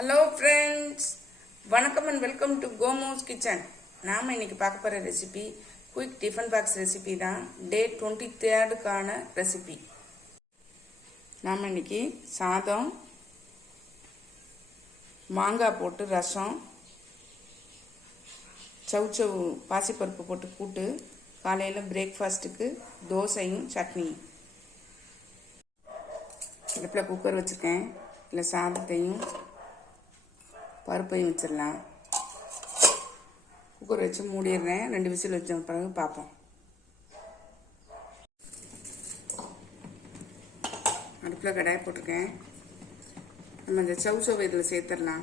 Hello friends, வணக்கம் and welcome to கோமோஸ் kitchen. நாம் இன்னைக்கு பார்க்க போகிற recipe quick tiffin box recipe தான். டே 23க்கான ரெசிபி. நாம் இன்னைக்கு சாதம், மாங்காய் போட்டு ரசம், சவுச்சவு பாசிப்பருப்பு போட்டு கூட்டு, காலையில் பிரேக்ஃபாஸ்ட்டுக்கு தோசையும் சட்னியும். அடுப்பில் குக்கர் வச்சுருக்கேன். இல்லை சாதத்தையும் பருப்பையும் வச்சிடலாம். குக்கர் வச்சு மூடிடுறேன். 2 விசில் வச்ச பிறகு பார்ப்போம். அடுப்பில் கடாய் போட்டிருக்கேன். நம்ம இந்த சவுச்சவை இதில் சேர்த்துடலாம்.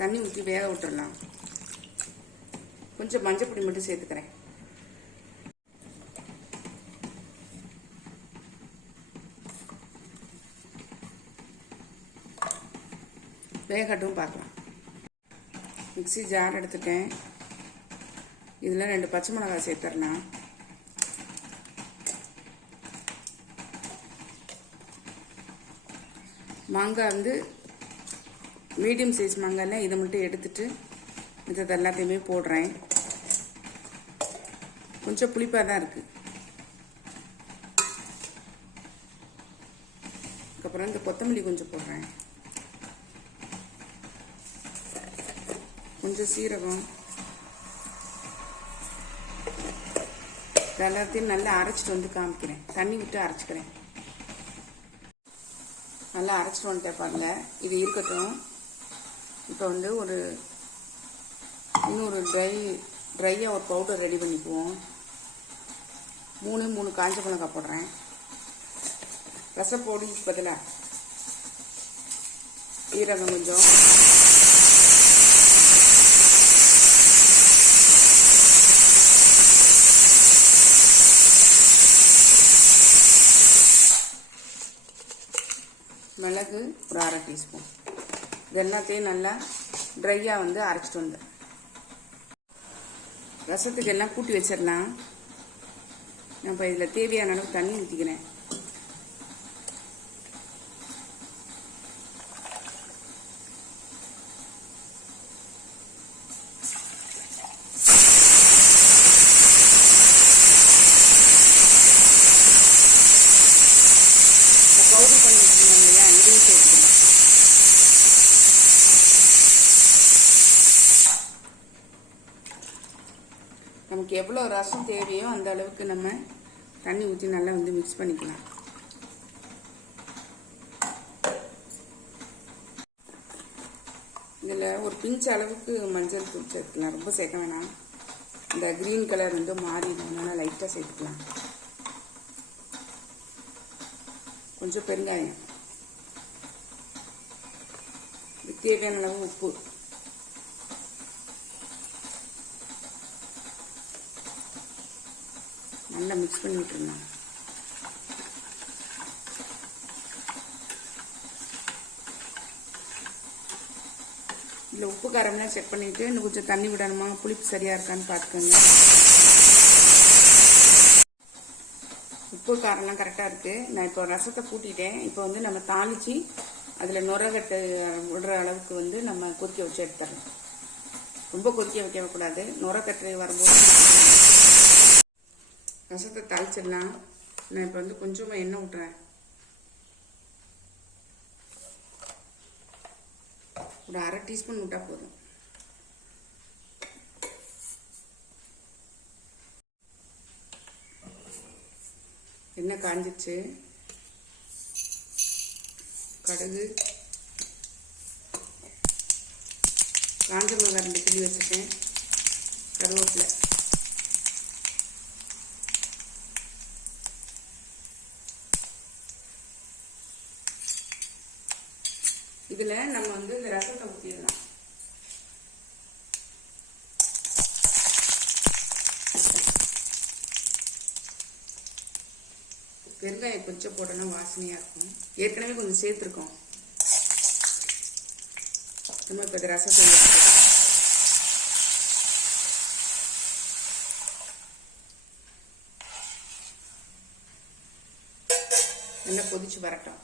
தண்ணி ஊற்றி வேக விட்டுடலாம். கொஞ்சம் மஞ்சள் பொடி மட்டும் சேர்த்துக்கிறேன். வேகட்டும் பார்க்கலாம். மிக்ஸி ஜார் எடுத்துட்டேன். இதில் 2 பச்சை மிளகாய் சேர்த்துடலாம். மாங்காய் வந்து மீடியம் சைஸ் மாங்காயில் இதை மட்டும் எடுத்துட்டு இதை எல்லாத்தையுமே போடுறேன். கொஞ்சம் புளிப்பாக தான் இருக்குது. அதுக்கப்புறம் இந்த கொத்தமல்லி கொஞ்சம் போடுறேன். கொஞ்சம் சீரகம். எல்லாத்தையும் நல்லா அரைச்சிட்டு வந்து காமிக்கிறேன். தண்ணி விட்டு அரைச்சிக்கிறேன். நல்லா அரைச்சிட்டு வந்துட்டேன் பாருங்க. இது இருக்கட்டும். இப்போ வந்து இன்னொரு ட்ரையாக ஒரு பவுடர் ரெடி பண்ணிக்குவோம். 3 காஞ்ச மிளகாய் போடுறேன். ரசப்பொடி பதிலாக சீரகம் கொஞ்சம், மிளகு ஒரு 1/2 டீஸ்பூன். இது எல்லாத்தையும் நல்லா ட்ரையாக வந்து அரைச்சிட்டு வந்தேன். ரசத்துக்கு எல்லாம் கூட்டி வச்சிடலாம். நான் இப்போ இதில் தேவையான அளவுக்கு தண்ணி ஊற்றிக்கிறேன். பவுடர் பண்ணி வச்சுருந்தோம் இல்லையா, இதையும் சேர்த்துக்கலாம். நமக்கு எவ்வளோ ரசம் தேவையோ அந்த அளவுக்கு நம்ம தண்ணி ஊற்றி நல்லா வந்து மிக்ஸ் பண்ணிக்கலாம். இதில் ஒரு பிஞ்ச் அளவுக்கு மஞ்சள் தூள் சேர்த்துக்கலாம். ரொம்ப சேர்க்க வேணாம். இந்த க்ரீன் கலர் வந்து மாறிடும். அதனால் லைட்டாக சேர்த்துக்கலாம். கொஞ்சம் பெருங்காயம், தேவையான அளவு உப்பு, நல்லா மிக்ஸ் பண்ணி விட்டுருங்க. இதில் உப்பு காரம்லாம் செக் பண்ணிவிட்டு இன்னும் கொஞ்சம் தண்ணி விடணுமா, புளிப்பு சரியாக இருக்கான்னு பார்த்துக்கோங்க. உப்பு காரம்லாம் கரெக்டாக இருக்குது. நான் இப்போ ரசத்தை கூட்டிட்டேன். இப்போ வந்து நம்ம தாளித்து அதில் நுரகட்டை விடுற அளவுக்கு வந்து நம்ம கொதிக்க வச்சு எடுத்துடலாம். ரொம்ப கொதிக்க வைக்கக்கூடாது. நுரக்கட்டை வரும்போது ரசத்தை தாளிச்சிடலாம். நான் இப்போ வந்து கொஞ்சமாக எண்ணெய் விட்டுறேன். ஒரு 1/2 டீஸ்பூன் விட்டால் போதும். எண்ணெய் காஞ்சிச்சு. கடுகு, காஞ்ச மிளகாய் 2 கிள்ளி வச்சுருக்கேன். கருவேப்பிலை, இதில் நம்ம வந்து இந்த ரசத்தை ஊற்றிடலாம். பெருங்காயம் கொஞ்சம் போடணும், வாசனையாக இருக்கும். ஏற்கனவே கொஞ்சம் சேர்த்துருக்கோம். நம்ம இப்போ இந்த ரசத்தை நல்லா கொதிச்சு வரட்டும்.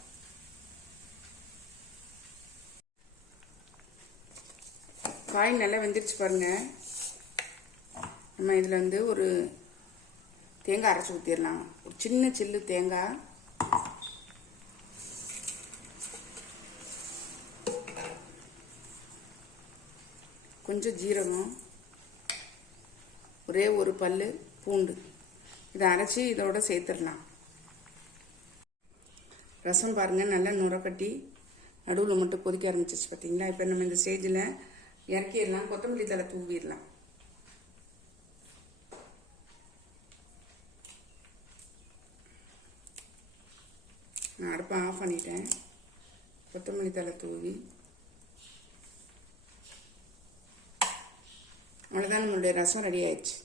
காய் நல்லா வெந்துருச்சு பாருங்க. நம்ம இதில் வந்து ஒரு தேங்காய் அரைச்சி ஊற்றிடலாம். ஒரு சின்ன சில்லு தேங்காய், கொஞ்சம் ஜீரகம், ஒரே ஒரு பல்லு பூண்டு, இதை அரைச்சி இதோட சேர்த்துடலாம். ரசம் பாருங்கள் நல்லா நுரக்கட்டி நடுவில் மட்டும் கொதிக்க ஆரம்பிச்சிச்சு பார்த்தீங்களா. இப்போ நம்ம இந்த ஸ்டேஜில் இறக்கிடலாம். கொத்தமல்லி தழை தூவிடலாம். நான் அடுப்பை ஆஃப் பண்ணிட்டேன். கொத்தமல்லி தழை தூவி அவ்வளோதான், நம்மளுடைய ரசம் ரெடி ஆயிடுச்சு.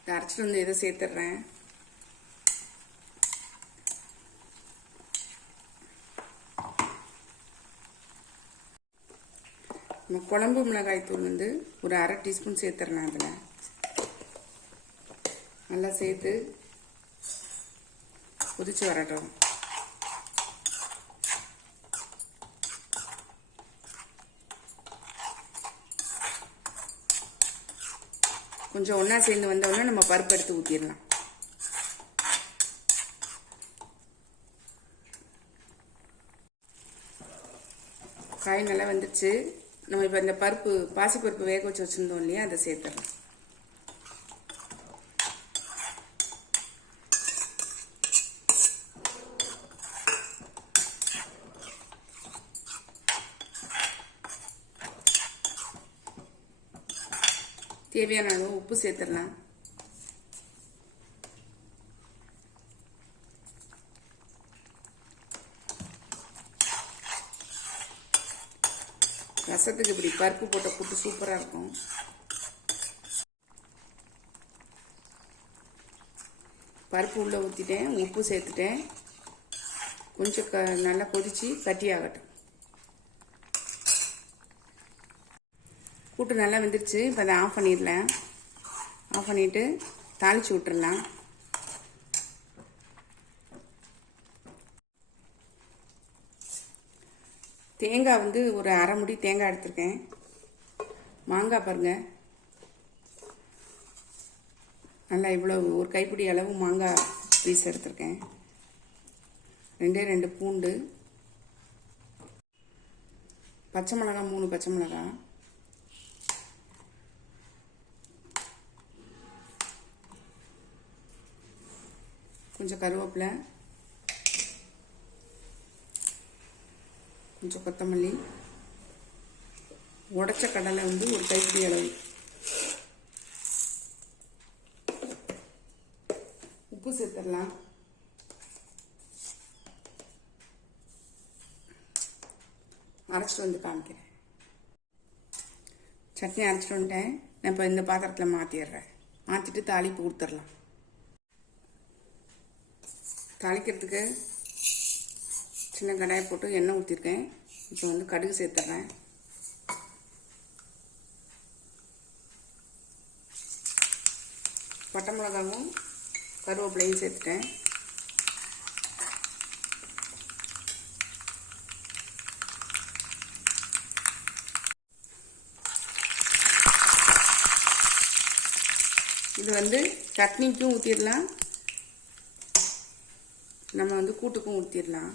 இதை அரைச்சிட்டு வந்து இதை சேர்த்துட்றேன். நம்ம குழம்பு மிளகாய் தூள் வந்து ஒரு அரை டீஸ்பூன் சேர்த்துறேன். அதில் நல்லா சேர்த்து கொதிச்சு வரட்டும். கொஞ்சம் ஒன்றா சேர்ந்து வந்தோடனே நம்ம பருப்பு எடுத்து ஊற்றிடலாம். காய் நல்லா வந்துடுச்சு. நம்ம இப்போ இந்த பருப்பு பாசிப்பருப்பு வேக வச்சு வச்சுருந்தோம் இல்லையா, அதை சேர்த்துடலாம். தேவையான அளவு உப்பு சேர்த்துடலாம். ரசத்துக்கு இப்படி பருப்பு போட்ட கூட்டு சூப்பராக இருக்கும். பருப்பு உள்ளே ஊற்றிட்டேன், உப்பு சேர்த்துட்டேன். கொஞ்சம் நல்லா கொதிச்சு கட்டி ஆகட்டும். கூட்டு நல்லா வெந்துருச்சு. இப்போ அதை ஆஃப் பண்ணிடலாம். ஆஃப் பண்ணிவிட்டு தாளித்து விட்டுறலாம். தேங்காய் வந்து ஒரு அரை முடி தேங்காய் எடுத்திருக்கேன். மாங்காய் பாருங்கள், நல்லா இவ்வளோ ஒரு கைப்பிடி அளவு மாங்காய் பீஸ் எடுத்திருக்கேன். 2 பூண்டு, பச்சை மிளகாய் 3 பச்சை மிளகாய், கொஞ்சம் கருவேப்பிலை, கொஞ்சம் கொத்தமல்லி, உடைச்ச கடலை வந்து ஒரு கைப்பிடி அளவு, உப்பு சேர்த்துடலாம். அரைச்சிட்டு வந்து காமிக்கிறேன். சட்னி அரைச்சிட்டு வந்துட்டேன். நான் இப்போ இந்த பாத்திரத்தில் மாற்றிடுறேன். மாற்றிட்டு தாளிப்பு கொடுத்துடலாம். தாளிக்கிறதுக்கு சின்ன கடாயை போட்டு எண்ணெய் ஊற்றிருக்கேன். இப்போ வந்து கடுகு சேர்த்துட்றேன். பட்டை மிளகாவும் கருவேப்பிலையும் சேர்த்துட்டேன். இது வந்து சட்னிக்கும் ஊற்றிடலாம், நம்ம வந்து கூட்டுக்கும் ஊற்றிடலாம்.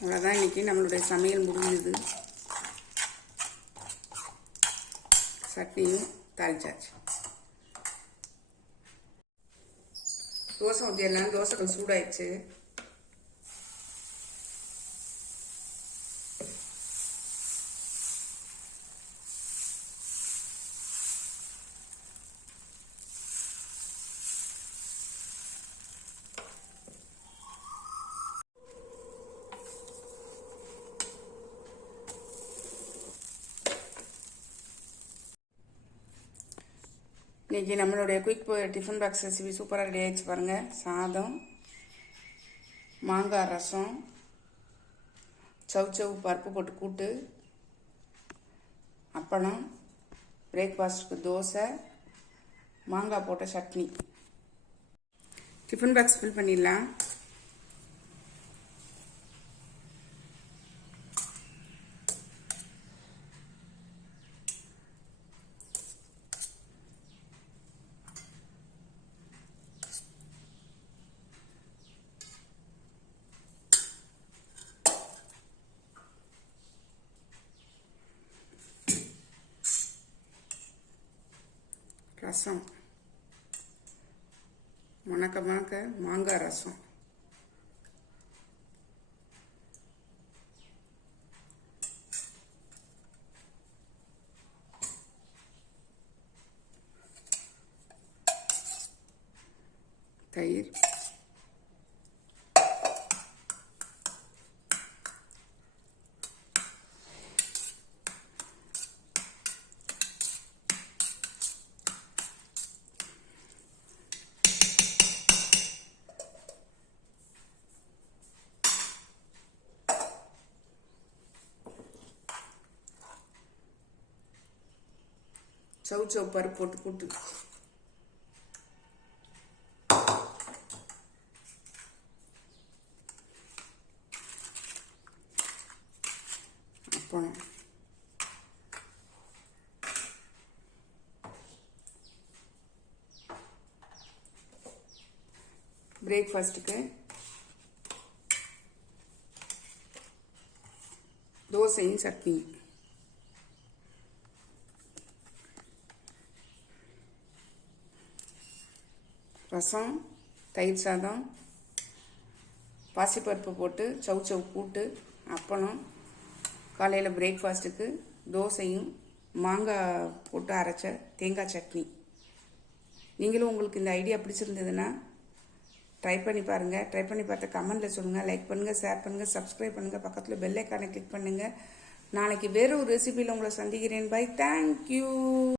அவ்வளோதான், இன்னைக்கு நம்மளுடைய சமையல் முடிஞ்சது. சட்னியும் தாளிச்சாச்சு. தோசை ஊற்றிடலாம். தோசைகள் சூடாயிடுச்சு. இன்றைக்கி நம்மளுடைய குயிக் டிஃபன் பாக்ஸ் ரெசிபி சூப்பராக ரெடி ஆகிடுச்சு பாருங்கள். சாதம், மாங்காய் ரசம், சவுச்சவு பருப்பு போட்டு கூட்டு, அப்பளம், பிரேக்ஃபாஸ்ட்டுக்கு தோசை, மாங்காய் போட்ட சட்னி. டிஃபன் பாக்ஸ் ஃபில் பண்ணிடலாம். ரசம், மணக்க மணக்க மாங்காய் ரசம். தயிர், சவுச்சவு பருப்பு போட்டு கூட்டு, அப்பளம், பிரேக்ஃபாஸ்ட்டுக்கு தோசையும் சட்னி. ரசம், தயிர் சாதம், பாசிப்பருப்பு போட்டு சவுச்சவு கூட்டு, அப்பளம், காலையில் பிரேக்ஃபாஸ்ட்டுக்கு தோசையும் மாங்காய் போட்டு அரைச்ச தேங்காய் சட்னி. நீங்களும் உங்களுக்கு இந்த ஐடியா பிடிச்சிருந்ததுன்னா ட்ரை பண்ணி பாருங்கள். ட்ரை பண்ணி பார்த்து கமெண்ட்டில் சொல்லுங்கள். லைக் பண்ணுங்கள், ஷேர் பண்ணுங்கள், சப்ஸ்கிரைப் பண்ணுங்கள், பக்கத்தில் பெல் ஐக்கானை கிளிக் பண்ணுங்கள். நாளைக்கு வேறு ஒரு ரெசிபியில் உங்களை சந்திக்கிறேன். பை. தேங்க்யூ.